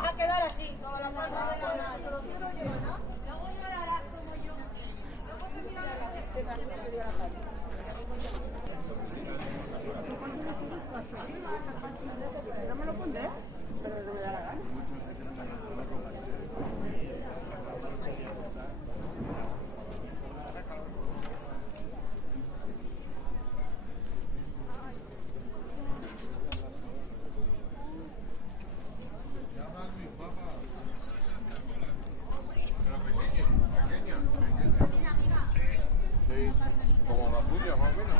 vas a quedar así, toda la mano de la mano. Luego llorarás como yo. Luego te mirarás. No me lo pondré, pero no me da la gana. Como la tuya, más o menos.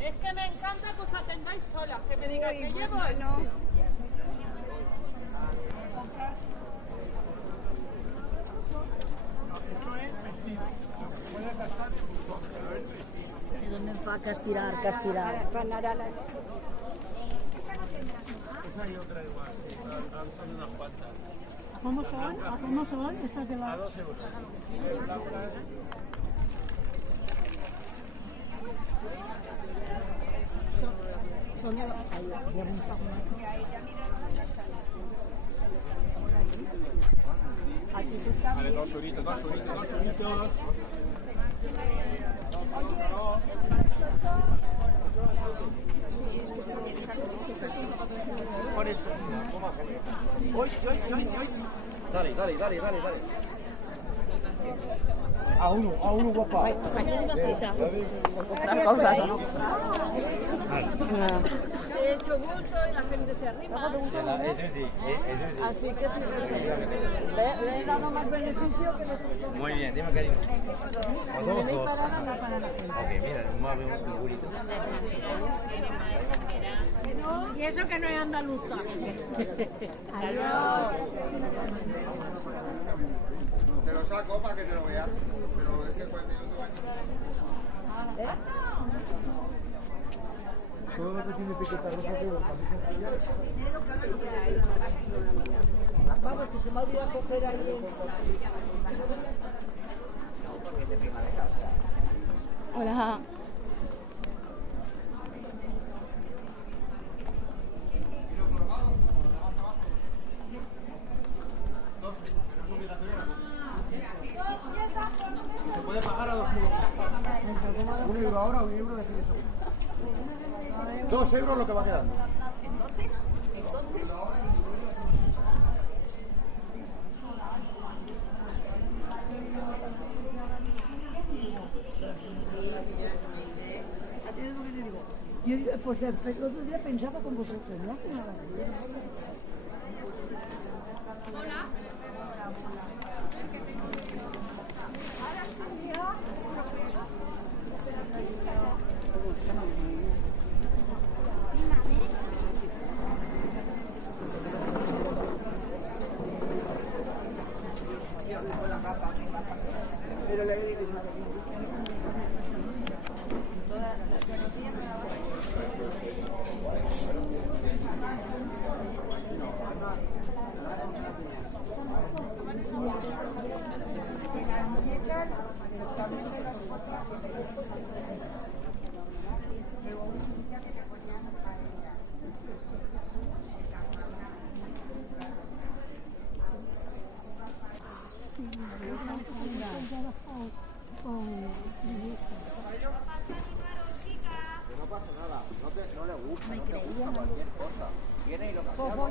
Es que me encanta que os atendáis solas, que me digáis que llevo esto. ¿De dónde va a castigar, castigar? Esa y otra igual, son unas cuantas. ¿Cómo son? ¿A cómo son estas de A la...? 2 euros. Son de... Vale, 2 euritos, 2 euritos, 2 euritos. Por eso. Dale. A uno, guapa. Comprar cosas, ¿no? He hecho mucho y la gente se arrima. Eso sí. Así que sí, le he dado más beneficio que nosotros. Muy bien, dime cariño. Somos dos. Ok, mira, un móvil, un figurito. Y eso que no es andaluza. Te lo saco para que te lo veas. Pero es que 40 minutos todo lo que tiene etiqueta rosa de los Vamos, que se me ha olvidado coger ahí. Hola. se puede pagar a 2 euros. 1 euro ahora, 1 euro de fin de semana. 2 euros lo que va quedando. Yo, pues el otro día pensaba con vosotros, ¿no? Hola. Pero le digo una No pasa nada, no le gusta, cualquier cosa. Viene y lo cambiamos.